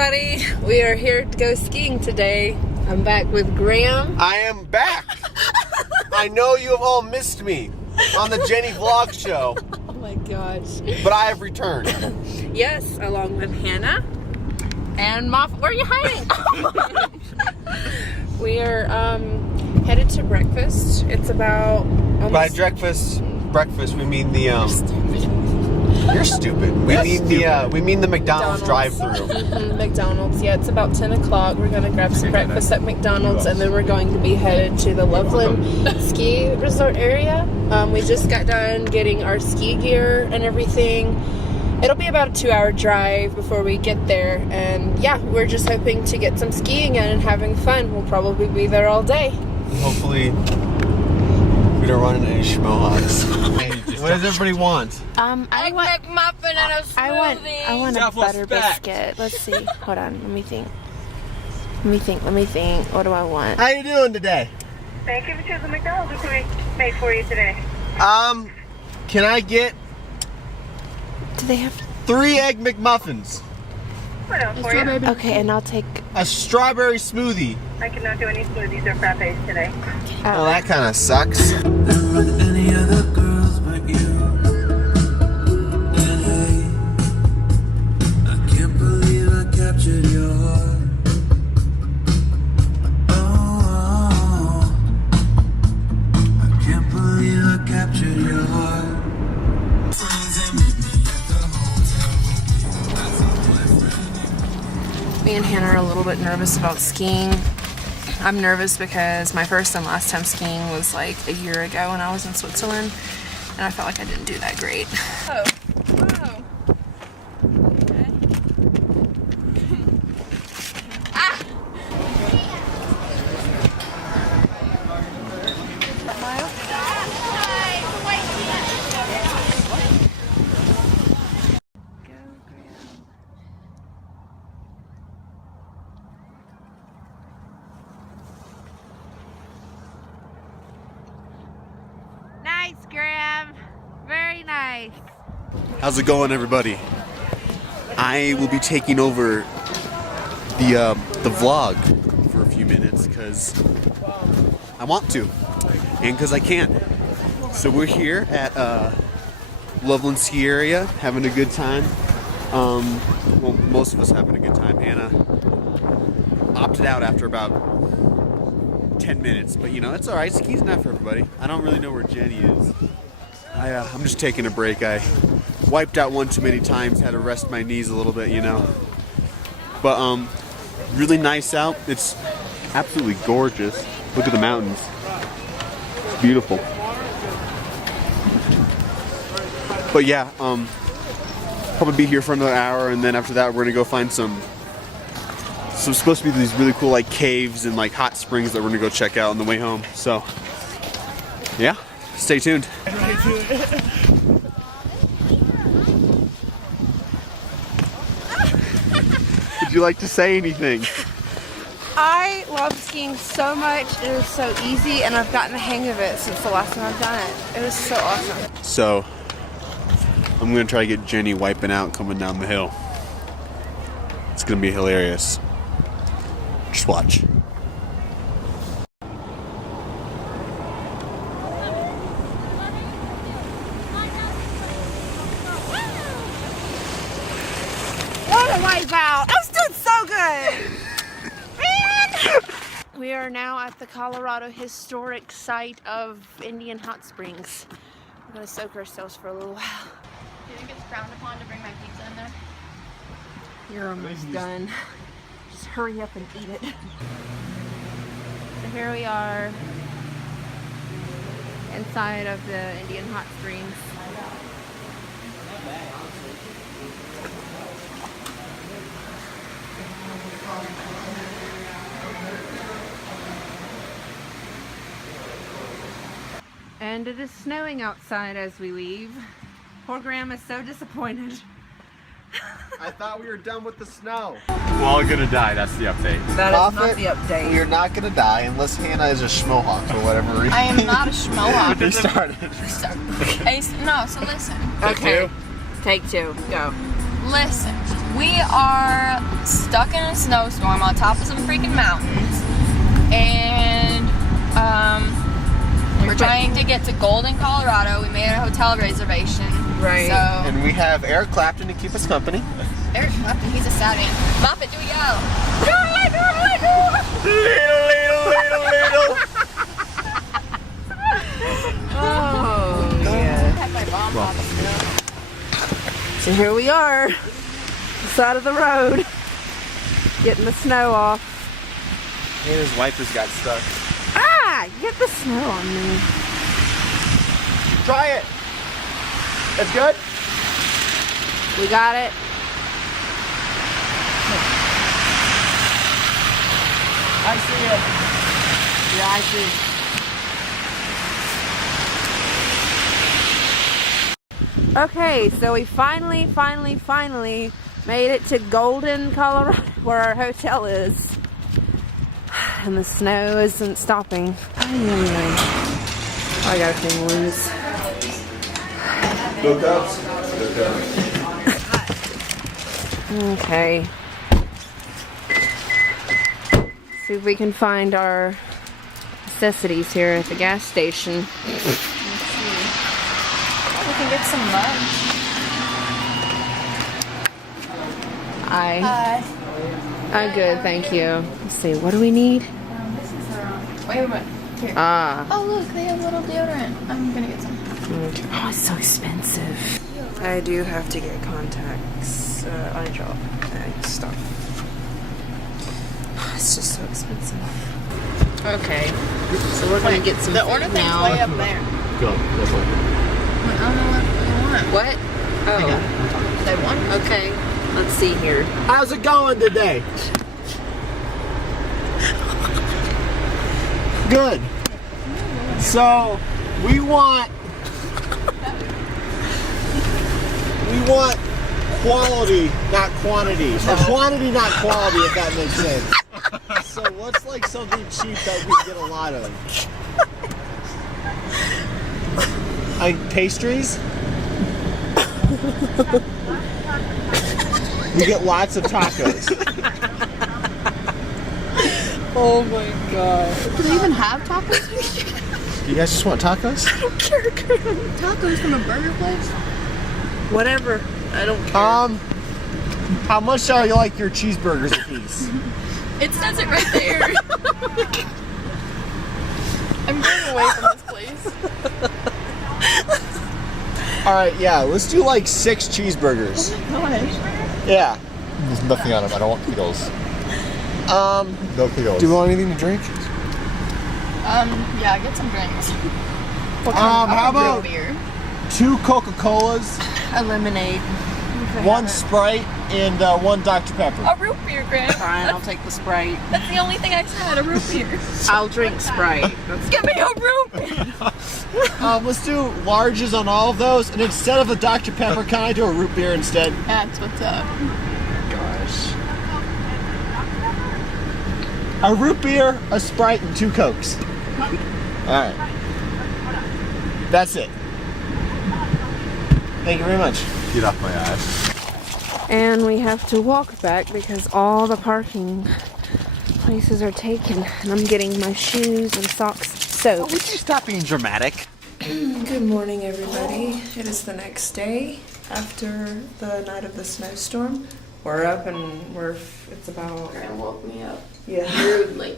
everybody. We are here to go skiing today. I'm back with Graham. I am back. I know you have all missed me on the Jenny Vlog show. Oh my gosh. But I have returned. Yes, along with Hannah and Moff. Where are you hiding? We are headed to breakfast. It's about almost... By breakfast we mean the You're stupid. We mean the McDonald's drive-through. McDonald's. Yeah, it's about 10 o'clock. We're gonna grab some breakfast at McDonald's, and then we're going to be headed to the Loveland ski resort area. We just got done getting our ski gear and everything. It'll be about a 2-hour drive before we get there, and yeah, we're just hoping to get some skiing in and having fun. We'll probably be there all day. Hopefully we don't run into any schmohawks. What does everybody want? I want McMuffin and a smoothie. I want a butter biscuit. Let's see. Hold on. Let me think. What do I want? How you doing today? Thank you for choosing McDonald's. What can we make for you today? Can I get Do they have 3 egg McMuffins? What else for you? Okay, and I'll take A strawberry smoothie. I cannot do any smoothies or frappes today. Well, that kind of sucks. Any other girls but you. And hey, I can't believe I captured your heart. Oh, I can't believe I captured your heart. Me and Hannah are a little bit nervous about skiing. I'm nervous because my first and last time skiing was like a year ago when I was in Switzerland, and I felt like I didn't do that great. Oh, wow. Okay. Ah! Nice, Graham. Very nice. How's it going, everybody? I will be taking over the vlog for a few minutes because I want to and because I can. So we're here at Loveland ski area, having a good time. Well, most of us having a good time. Hannah opted out after about 10 minutes, but you know, it's alright. Ski's not for everybody. I don't really know where Jenny is. I'm just taking a break. I wiped out one too many times, had to rest my knees a little bit, you know. But really nice out. It's absolutely gorgeous. Look at the mountains. It's beautiful. But yeah, probably be here for another hour, and then after that we're gonna go find some supposed to be these really cool like caves and like hot springs that we're gonna go check out on the way home. So yeah, stay tuned. Would you like to say anything? I love skiing so much. It is so easy, and I've gotten the hang of it since the last time I've done it. It was so awesome. So I'm gonna try to get Jenny wiping out coming down the hill. It's gonna be hilarious. Just watch. What a wipe out! I was doing so good! Man! We are now at the Colorado historic site of Indian Hot Springs. We're gonna soak ourselves for a little while. Do you think it's frowned upon to bring my pizza in there? You're almost done. Just hurry up and eat it. So here we are inside of the Indian Hot Springs. And it is snowing outside as we leave. Poor Graham is so disappointed. I thought we were done with the snow. We're all gonna die, that's the update. That is not Prophet, the update. We are not gonna die unless Hannah is a schmohawk for whatever reason. I am not a schmohawk. They started. No, so listen. Okay. Take 2. Go. Listen. We are stuck in a snowstorm on top of some freaking mountains, and we're trying to get to Golden, Colorado. We made a hotel reservation. Right. So And we have Eric Clapton to keep us company. Eric Clapton, he's a sad man. Muppet, do a yell. Little. Oh, yeah. Had my bomb pop up. So here we are, side of the road, getting the snow off. And his wipers got stuck. Ah! Get the snow on me. Try it. It's good? We got it. I see it. Yeah, I see. Okay, so we finally made it to Golden, Colorado, where our hotel is. And the snow isn't stopping. I got a thing loose. Go Cubs. Okay. See if we can find our necessities here at the gas station. We can get some lunch. I'm good, thank you. Let's see, what do we need? This is wait. Here. Ah. Oh look, they have little deodorant. I'm gonna get some. Okay. Oh, it's so expensive. I do have to get contacts, eye drop and stuff. It's just so expensive. Okay, so we're gonna get some The food order thing's now. way up there. Go. That's all. I don't know what you want. What? Oh, They want. okay. Let's see here. How's it going today? Good. So we want quality, not quantity. Or quantity, not quality, if that makes sense. So what's like something cheap that we get a lot of? Like pastries? We get lots of tacos. Oh my god. Do they even have tacos? You guys just want tacos? Tacos from a burger place? Whatever. I don't care. How much are you like your cheeseburgers a piece? It says it right there. I'm going away from this place. Alright, yeah, let's do like 6 cheeseburgers. Oh my gosh. Yeah. There's nothing on them. I don't want Kegels. No Kegels. Do you want anything to drink? Yeah, get some drinks. How about beer? 2 Coca-Colas, A lemonade. 1 Sprite, and 1 Dr. Pepper. A root beer, Grant. Fine, I'll take the Sprite. That's the only thing I said, a root beer. I'll drink Sprite. Give me a root beer. Let's do larges on all of those, and instead of a Dr. Pepper, can I do a root beer instead? That's what's up. Gosh. A root beer, a Sprite, and 2 Cokes. Alright. That's it. Thank you very much. Get off my ass. And we have to walk back because all the parking places are taken. And I'm getting my shoes and socks soaked. Would you stop being dramatic? Good morning, everybody. It is the next day after the night of the snowstorm. We're up and it's about... Grant woke me up. Yeah. Rudely.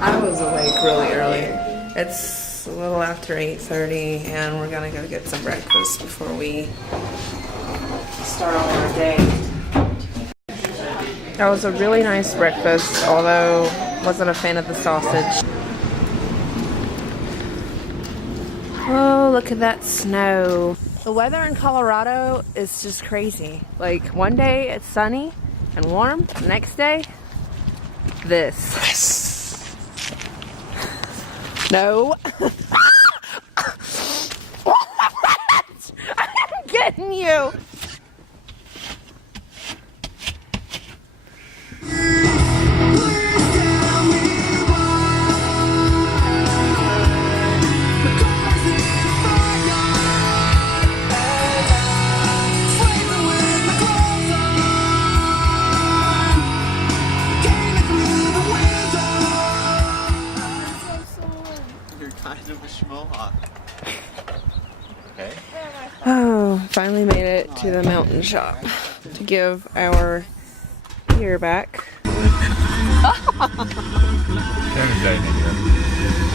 I was awake really early. It's a little after 8:30 and we're gonna go get some breakfast before we start on our day. That was a really nice breakfast, although wasn't a fan of the sausage. Oh, look at that snow. The weather in Colorado is just crazy. Like one day it's sunny and warm, the next day, this. No. I'm getting you. kind of a schmohawk. Okay. Oh, finally made it to the mountain shop to give our gear back. Very, very negative.